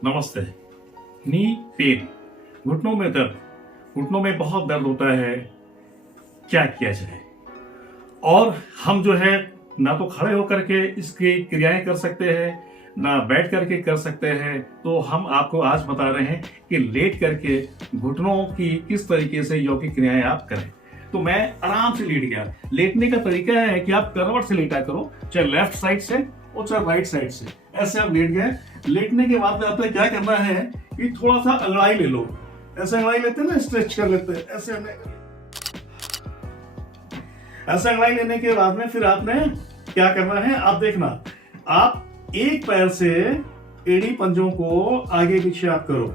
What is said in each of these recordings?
नमस्ते। Knee pain, घुटनों में दर्द, घुटनों में बहुत दर्द होता है, क्या किया जाए? और हम जो है ना तो खड़े होकर के इसकी क्रियाएं कर सकते हैं, ना बैठ करके कर सकते हैं। तो हम आपको आज बता रहे हैं कि लेट करके घुटनों की किस तरीके से यौगिक क्रियाएं आप करें। तो मैं आराम से लेट गया। लेटने का तरीका है कि आप करवट से लेटा करो, चाहे लेफ्ट साइड से और चाहे राइट साइड से। ऐसे आप लेट गए। लेटने के बाद में आपने क्या करना है कि थोड़ा सा अंगड़ाई ले लो। ऐसे अंगड़ाई लेते हैं ना, स्ट्रेच कर लेते हैं ऐसे। ऐसे अंगड़ाई लेने के बाद में फिर आपने क्या करना है, आप देखना, आप एक पैर से एड़ी पंजों को आगे पीछे आप करो,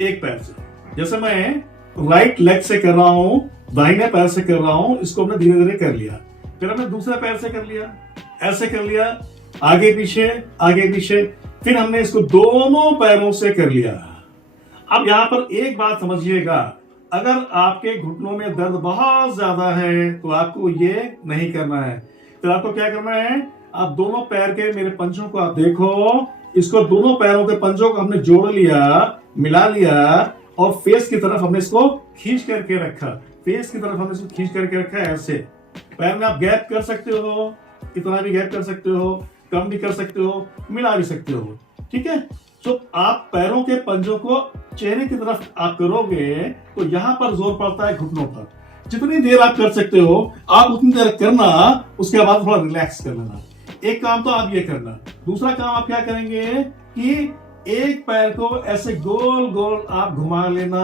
एक पैर से। जैसे मैं राइट लेग से कर रहा हूं, दाहिने पैर से कर रहा हूं, इसको हमने धीरे धीरे कर लिया। फिर हमने दूसरे पैर से कर लिया, ऐसे कर लिया, आगे पीछे आगे पीछे। फिर हमने इसको दोनों पैरों से कर लिया। अब यहां पर एक बात समझिएगा, अगर आपके घुटनों में दर्द बहुत ज्यादा है तो आपको ये नहीं करना है। तो आपको क्या करना है, आप दोनों पैर के मेरे पंजों को आप देखो, इसको दोनों पैरों के पंजों को हमने जोड़ लिया, मिला लिया और फेस की तरफ हमने इसको खींच करके रखा। फेस की तरफ हमने इसको खींच करके रखा है ऐसे। पैर में आप गैप कर सकते हो, कितना भी गैप कर सकते हो, कम भी कर सकते हो, मिला भी सकते हो, ठीक है। तो आप पैरों के पंजों को चेहरे की तरफ आप करोगे तो यहां पर जोर पड़ता है घुटनों पर। जितनी देर आप कर सकते हो आप उतनी देर करना, उसके बाद थोड़ा रिलैक्स कर लेना। एक काम तो आप ये करना। दूसरा काम आप क्या करेंगे कि एक पैर को ऐसे गोल गोल आप घुमा लेना।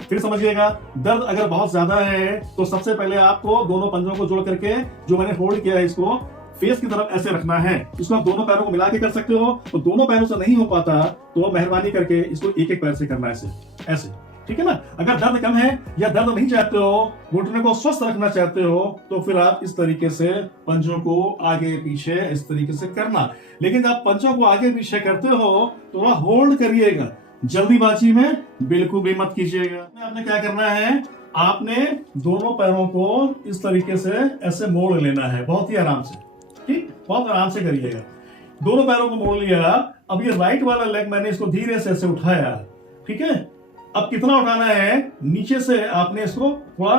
फिर समझिएगा, दर्द अगर बहुत ज्यादा है तो सबसे पहले आपको दोनों पंजों को जोड़ करके, जो मैंने होल्ड किया है, इसको फेस की तरफ ऐसे रखना है। इसको आप दोनों पैरों को मिला के कर सकते हो। तो दोनों पैरों से नहीं हो पाता तो मेहरबानी करके इसको एक एक पैर से करना, ऐसे ऐसे, ठीक है ना। अगर दर्द कम है या दर्द नहीं चाहते हो, घुटने को स्वस्थ रखना चाहते हो, तो फिर आप इस तरीके से पंजों को आगे पीछे इस तरीके से करना। लेकिन जब पंजों को आगे पीछे करते हो थोड़ा होल्ड करिएगा, जल्दीबाजी में बिल्कुल भी मत कीजिएगा। आपने क्या करना है, आपने दोनों पैरों को इस तरीके से ऐसे मोड़ लेना है, बहुत ही आराम से, ठीक, बहुत आराम से करिएगा। दोनों पैरों को मोड़ लिया। अब ये राइट वाला लेग मैंने इसको धीरे से ऐसे उठाया, ठीक है। अब कितना उठाना है, नीचे से आपने इसको थोड़ा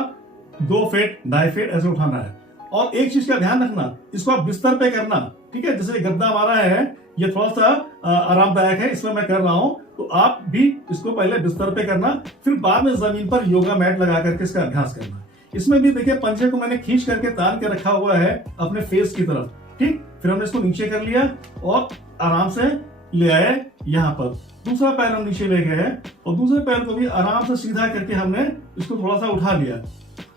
2 फीट 2.5 फीट ऐसे उठाना है। और एक चीज का ध्यान रखना, इसको आप बिस्तर पे करना, ठीक है। जैसे गद्दा हमारा है, ये थोड़ा सा आरामदायक है, इसमें मैं कर रहा हूं, तो आप भी इसको पहले बिस्तर पे करना, फिर बाद में जमीन पर योगा मैट लगा करके इसका अभ्यास करना। इसमें भी देखिए पंजे को मैंने खींच करके तान के रखा हुआ है अपने फेस की तरफ, ठीक। फिर हमने इसको नीचे कर लिया और आराम से ले आए यहाँ पर। दूसरा पैर हम नीचे ले गए और दूसरे पैर को भी आराम से सीधा करके हमने इसको थोड़ा सा उठा लिया।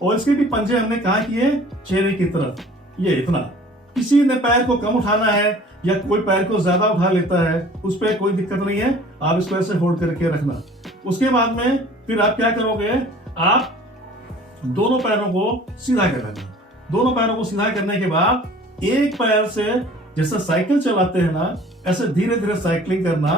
और इसके भी पंजे हमने कहा किए चेहरे की तरफ, ये इतना। किसी ने पैर को कम उठाना है या कोई पैर को ज्यादा उठा लेता है, उस पर कोई दिक्कत नहीं है, आप इसको ऐसे होल्ड करके रखना। उसके बाद में फिर आप क्या करोगे, आप दोनों पैरों को सीधा कर लेना। दोनों पैरों को सीधा करने के बाद एक पैर से जैसे साइकिल चलाते हैं ना, ऐसे धीरे धीरे साइकिलिंग करना,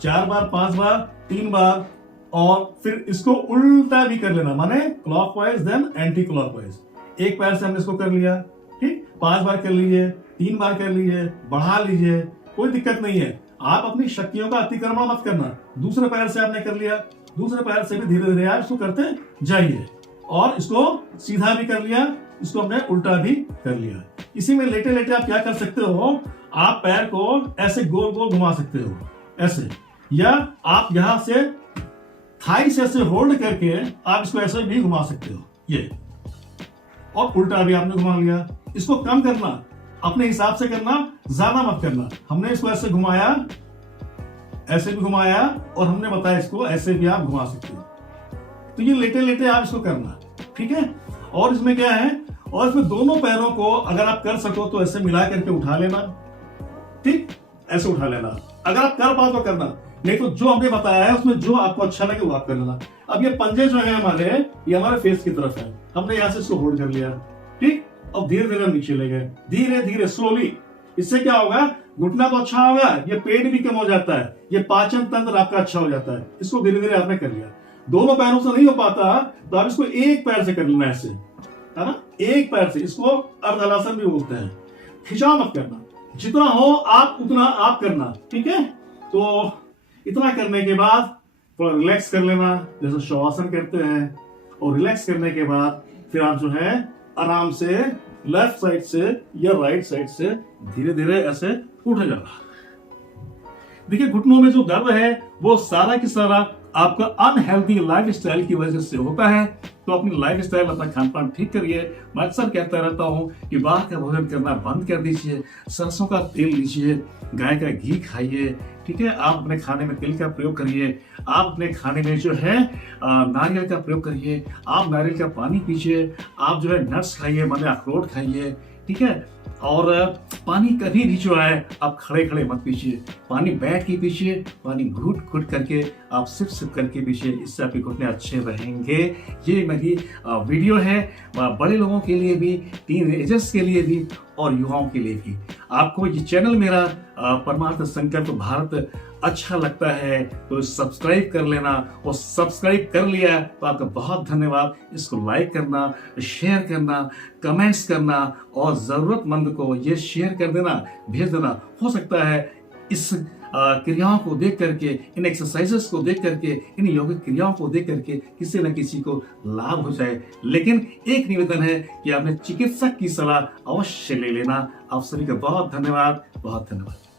4 बार 5 बार 3 बार। और फिर इसको उल्टा भी कर लेना, माने क्लॉकवाइज देन एंटी क्लॉकवाइज। एक पैर से हमने इसको कर लिया, ठीक, 5 बार कर लीजिए, 3 बार कर लीजिए, बढ़ा लीजिए, कोई दिक्कत नहीं है। आप अपनी शक्तियों का अतिक्रमण मत करना। दूसरे पैर से आपने कर लिया, दूसरे पैर से भी धीरे धीरे आप इसको करते जाइए। और इसको सीधा भी कर लिया, इसको हमने उल्टा भी कर लिया। इसी में लेटे लेटे आप क्या कर सकते हो, आप पैर को ऐसे गोल गोल घुमा सकते हो ऐसे, या आप यहां से थाई से ऐसे होल्ड करके आप इसको ऐसे भी घुमा सकते हो, ये। और उल्टा भी आपने घुमा लिया। इसको कम करना, अपने हिसाब से करना, ज्यादा मत करना। हमने इसको ऐसे घुमाया, ऐसे भी घुमाया, और हमने बताया इसको ऐसे भी आप घुमा सकते हो। तो ये लेटे लेटे आप इसको करना, ठीक है। और इसमें क्या है, और इसमें दोनों पैरों को अगर आप कर सको तो ऐसे मिला करके उठा लेना, ठीक, ऐसे उठा लेना। अगर आप कर पाओ तो करना, नहीं तो जो हमने बताया है उसमें जो आपको अच्छा लगे वो आप कर लेना। अब ये पंजे जो है हमारे, ये हमारे फेस की तरफ है, हमने यहां से इसको होल्ड कर लिया, ठीक। अब धीरे धीरे हम नीचे ले गए, धीरे धीरे स्लोली। इससे क्या होगा, घुटना तो अच्छा होगा, ये पेट भी कम हो जाता है, ये पाचन तंत्र आपका अच्छा हो जाता है। इसको धीरे धीरे आपने कर लिया। दोनों पैरों से नहीं हो पाता तो आप इसको एक पैर से कर लेना, ऐसे, है ना, एक पैर से। इसको अर्धहलासन भी बोलते हैं। खिंचाव मत करना, जितना हो आप उतना आप करना, ठीक है। तो इतना करने के बाद थोड़ा रिलैक्स कर लेना, जैसे शवासन करते हैं। और रिलैक्स करने के बाद फिर आप जो है आराम से लेफ्ट साइड से या राइट साइड से धीरे धीरे ऐसे उठ जाना। देखिए घुटनों में जो दर्द है वो सारा की सारा आपका अनहेल्दी लाइफस्टाइल की वजह से होता है। तो अपनी लाइफस्टाइल, अपना खान पान ठीक करिए। मैं अक्सर कहता रहता हूँ कि बाहर का भोजन करना बंद कर दीजिए, सरसों का तेल लीजिए, गाय का घी खाइए, ठीक है। आप अपने खाने में तिल का प्रयोग करिए, आप अपने खाने में जो है नारियल का प्रयोग करिए, आप नारियल का पानी पीजिए, आप जो है नट्स खाइए, माने अखरोट खाइए, ठीक है। और पानी कभी भी जो है आप खड़े खड़े मत पीजिए, पानी बैठ के पीजिए, पानी घुट घुट करके आप सिप सिप करके पीजिए, इससे आपके घुटने अच्छे रहेंगे। ये मेरी वीडियो है बड़े लोगों के लिए भी, टीनएजर्स के लिए भी और युवाओं के लिए भी। आपको ये चैनल मेरा परमार्थ संकल्प भारत अच्छा लगता है तो सब्सक्राइब कर लेना, और सब्सक्राइब कर लिया तो आपका बहुत धन्यवाद। इसको लाइक करना, शेयर करना, कमेंट्स करना और जरूरतमंद को ये शेयर कर देना, भेज देना। हो सकता है इस क्रियाओं को देख करके, इन एक्सरसाइजेस को देख करके, इन योगिक क्रियाओं को देख करके किसी न किसी को लाभ हो जाए। लेकिन एक निवेदन है कि आपने चिकित्सक की सलाह अवश्य ले लेना। आप सभी का बहुत धन्यवाद, बहुत धन्यवाद।